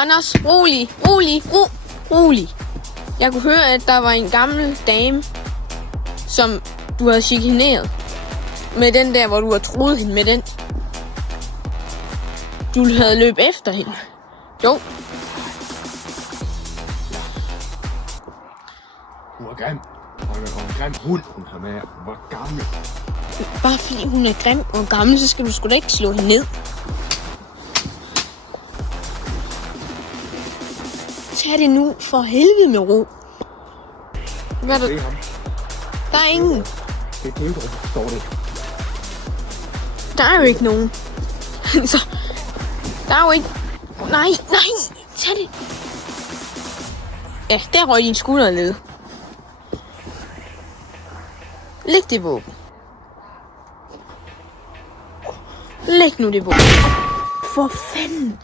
Anders, rolig. Jeg kunne høre, at der var en gammel dame, som du havde chikaneret. Med den der, hvor du har troet hende med den. Du havde løbet efter hende. Jo. Hun var grim. Hun var en grim hund, hun har med. Hun var gammel. Bare fordi hun er grim og gammel, så skal du sgu da ikke slå hende ned. Tag det nu for helvede med ro. Hvad er der? Se ham. Der er ingen. Det er Theodor, står det. Der er jo ikke nogen. Så, der er jo ikke... Nej, tag det. Ja, der røg din skulder ned. Læg det våben. Læg nu det våben. For fanden.